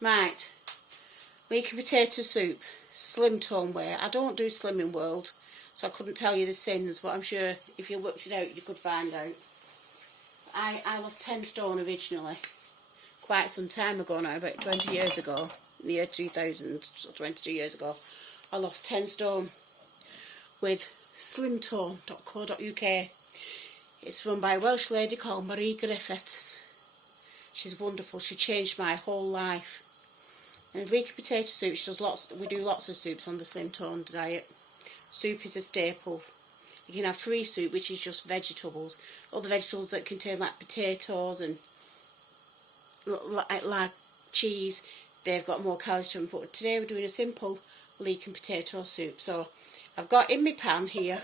Right, leek and potato soup, slim tone way. I don't do Slimming World, so I couldn't tell you the sins, but I'm sure if you worked it out you could find out. I lost 10 stone originally, quite some time ago now, about 20 years ago, in the year 2000, so 22 years ago. I lost 10 stone with slimtone.co.uk. It's run by a Welsh lady called Marie Griffiths. She's wonderful. She changed my whole life. And leek and potato soup, she does lots. We do lots of soups on the Slim Tone diet. Soup is a staple. You can have free soup, which is just vegetables. Other vegetables that contain like potatoes and like cheese, they've got more calories to them. But today we're doing a simple leek and potato soup. So I've got in my pan here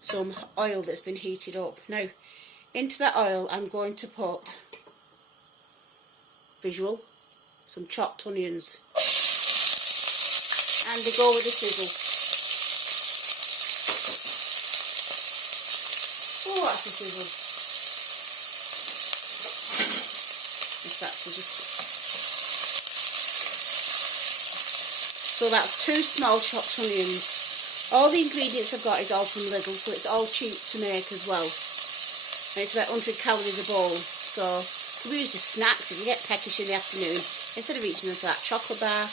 some oil that's been heated up. Now, into that oil I'm going to put some chopped onions, and they go with the sizzle. Oh, that's a sizzle. So that's 2 small chopped onions. All the ingredients I've got is all from Lidl, so it's all cheap to make as well. And it's about 100 calories a bowl, so it can be used as snacks if you get peckish in the afternoon. Instead of reaching for that chocolate bar,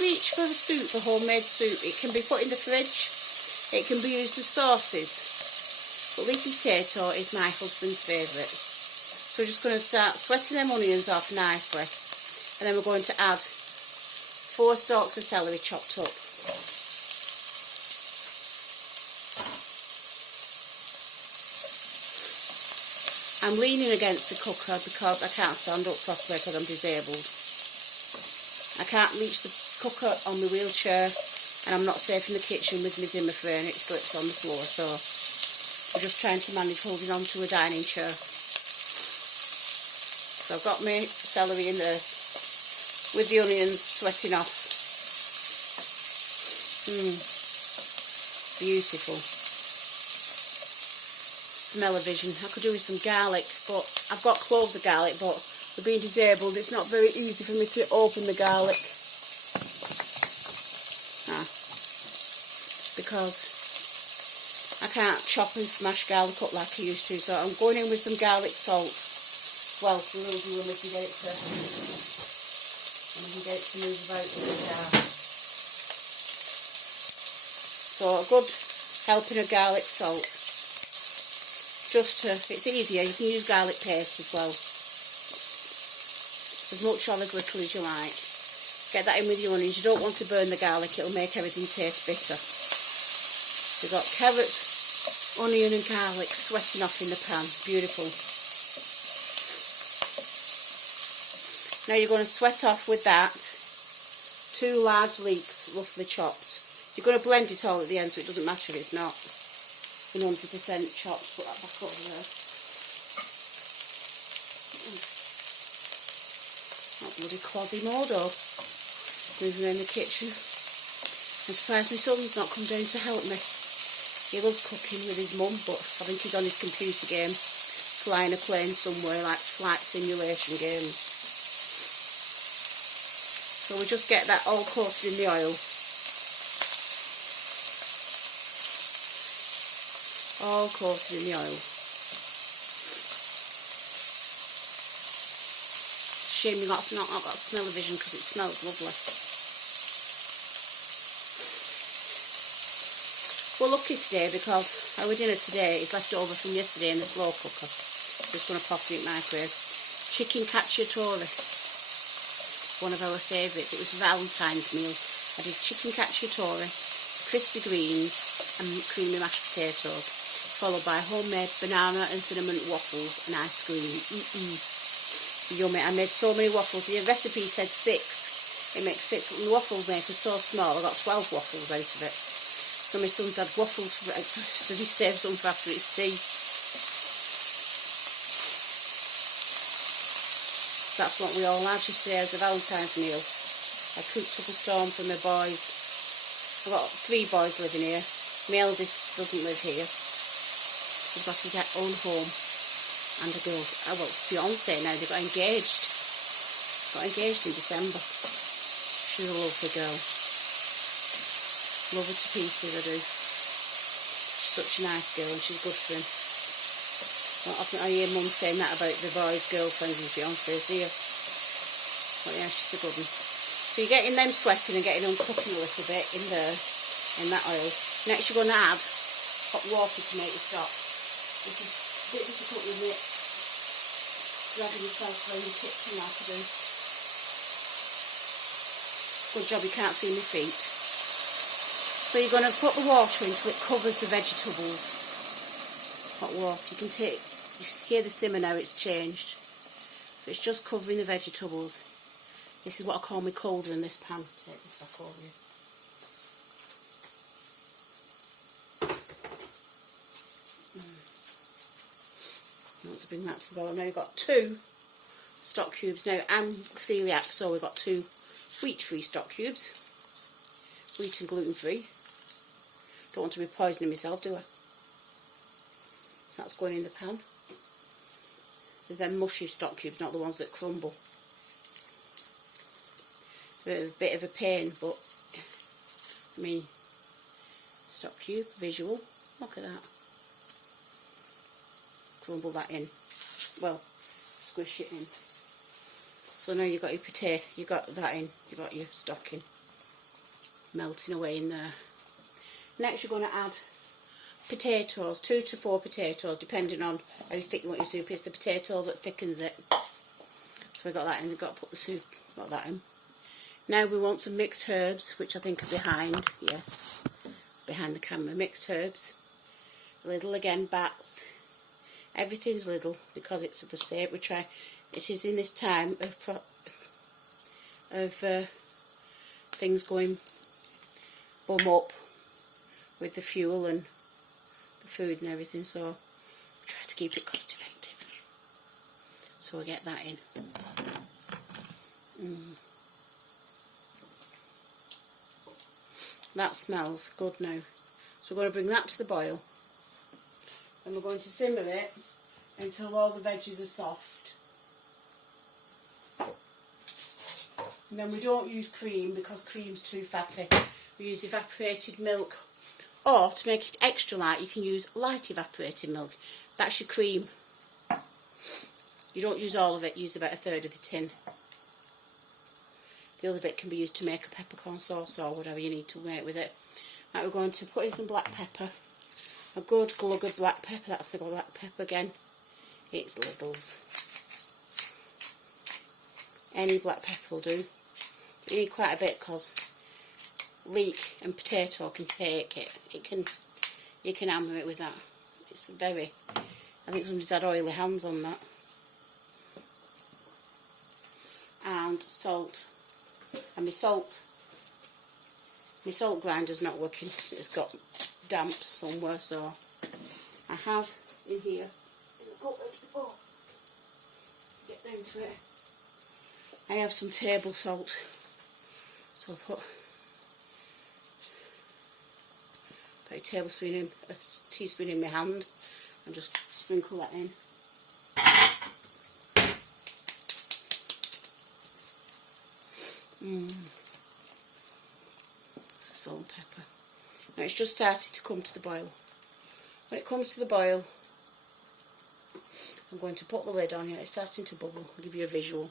reach for the soup, the homemade soup. It can be put in the fridge, it can be used as sauces. But leek and potato is my husband's favourite. So we're just going to start sweating them onions off nicely. And then we're going to add 4 stalks of celery chopped up. I'm leaning against the cooker because I can't stand up properly because I'm disabled. I can't reach the cooker on my wheelchair, and I'm not safe in the kitchen with my Zimmer frame. It slips on the floor, so I'm just trying to manage holding on to a dining chair. So I've got my celery in there with the onions sweating off. Beautiful. Smell-o-vision. I could do with some garlic, but I've got cloves of garlic, but with being disabled it's not very easy for me to open the garlic. Because I can't chop and smash garlic up like I used to, so I'm going in with some garlic salt. Well, we will do when we can get it to move about in the car. So a good helping of garlic salt. Just to, it's easier, you can use garlic paste as well. As much or as little as you like. Get that in with your onions. You don't want to burn the garlic, it'll make everything taste bitter. We've got carrots, onion and garlic sweating off in the pan. Beautiful. Now you're going to sweat off with that 2 large leeks, roughly chopped. You're going to blend it all at the end, so it doesn't matter if it's not 100% chopped. Put that back over there. That bloody Quasimodo moving around the kitchen. I'm surprised my son's not come down to help me. He loves cooking with his mum, but I think he's on his computer game, flying a plane somewhere, like flight simulation games. So we just get that all coated in the oil. All coated in the oil. Shame you've not got smell-o-vision because it smells lovely. We're lucky today because our dinner today is left over from yesterday in the slow cooker. Just going to pop it in the microwave. Chicken cacciatore. One of our favourites. It was Valentine's meal. I did chicken cacciatore, crispy greens and creamy mashed potatoes, followed by homemade banana and cinnamon waffles and ice cream. Yummy. I made so many waffles. The recipe said 6. It makes 6, but the waffle maker's so small I got 12 waffles out of it. So my son's had waffles for breakfast and he saved some for after his tea. So that's what we all had yesterday as a Valentine's meal. I cooked up a storm for my boys. I've got 3 boys living here. My eldest doesn't live here. He's got his own home and a girl, well, fiance now, they got engaged. Got engaged in December. She's a lovely girl. Love her to pieces, I do. She's such a nice girl and she's good for him. Not often I hear Mum saying that about the boys' girlfriends and fiancés, do you? But yeah, she's a good one. So you're getting them sweating and getting them cooking a little bit in there, in that oil. Next you're going to add hot water to make the stock. This is a bit difficult with it, grabbing yourself around the kitchen like I do. Good job you can't see my feet. So you're going to put the water in until it covers the vegetables. Hot water. You can hear the simmer now, it's changed. So it's just covering the vegetables. This is what I call my cauldron, this pan. Take this back over you. I want to bring that to the boil. Now you've got 2 stock cubes. Now I'm celiac, so we've got 2 wheat-free stock cubes. Wheat and gluten-free. Don't want to be poisoning myself, do I? So that's going in the pan. They're them mushy stock cubes, not the ones that crumble. They're a bit of a pain, but I mean, stock cube, visual. Look at that. Crumble that in. Well, squish it in. So now you've got your potato, you got that in, you got your stock in, melting away in there. Next you're going to add potatoes, 2 to 4 potatoes, depending on how thick you want your soup. It's the potato that thickens it. So we got that in, we've got to put the soup, got that in. Now we want some mixed herbs, which I think are behind, yes, behind the camera. Mixed herbs, little again, bats. Everything's little because it's a prosaic. We try. It is in this time of things going bum up with the fuel and the food and everything. So we try to keep it cost effective. So we'll get that in. That smells good now. So we're going to bring that to the boil. And we're going to simmer it until all the veggies are soft. And then we don't use cream because cream's too fatty. We use evaporated milk. Or to make it extra light, you can use light evaporated milk. That's your cream. You don't use all of it, use about 1/3 of the tin. The other bit can be used to make a peppercorn sauce or whatever you need to make with it. Now we're going to put in some black pepper. A good glug of black pepper. That's the black pepper again. It's Lidl's. Any black pepper will do. You need quite a bit because leek and potato can take it. You can hammer it with that. It's very. I think somebody's had oily hands on that. And salt. And my salt grinder's not working. It's got damp somewhere, so I have in here. Oh, get down to it. I have some table salt, so I'll put a tablespoon in, a teaspoon in my hand, and just sprinkle that in. Salt and pepper. Now it's just started to come to the boil. When it comes to the boil, I'm going to put the lid on. Yeah, it's starting to bubble. I'll give you a visual.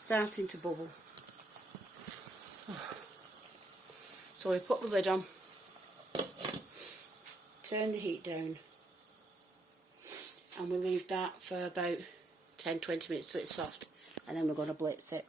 Starting to bubble. So we put the lid on, turn the heat down, and we leave that for about 10-20 minutes till it's soft, and then we're going to blitz it.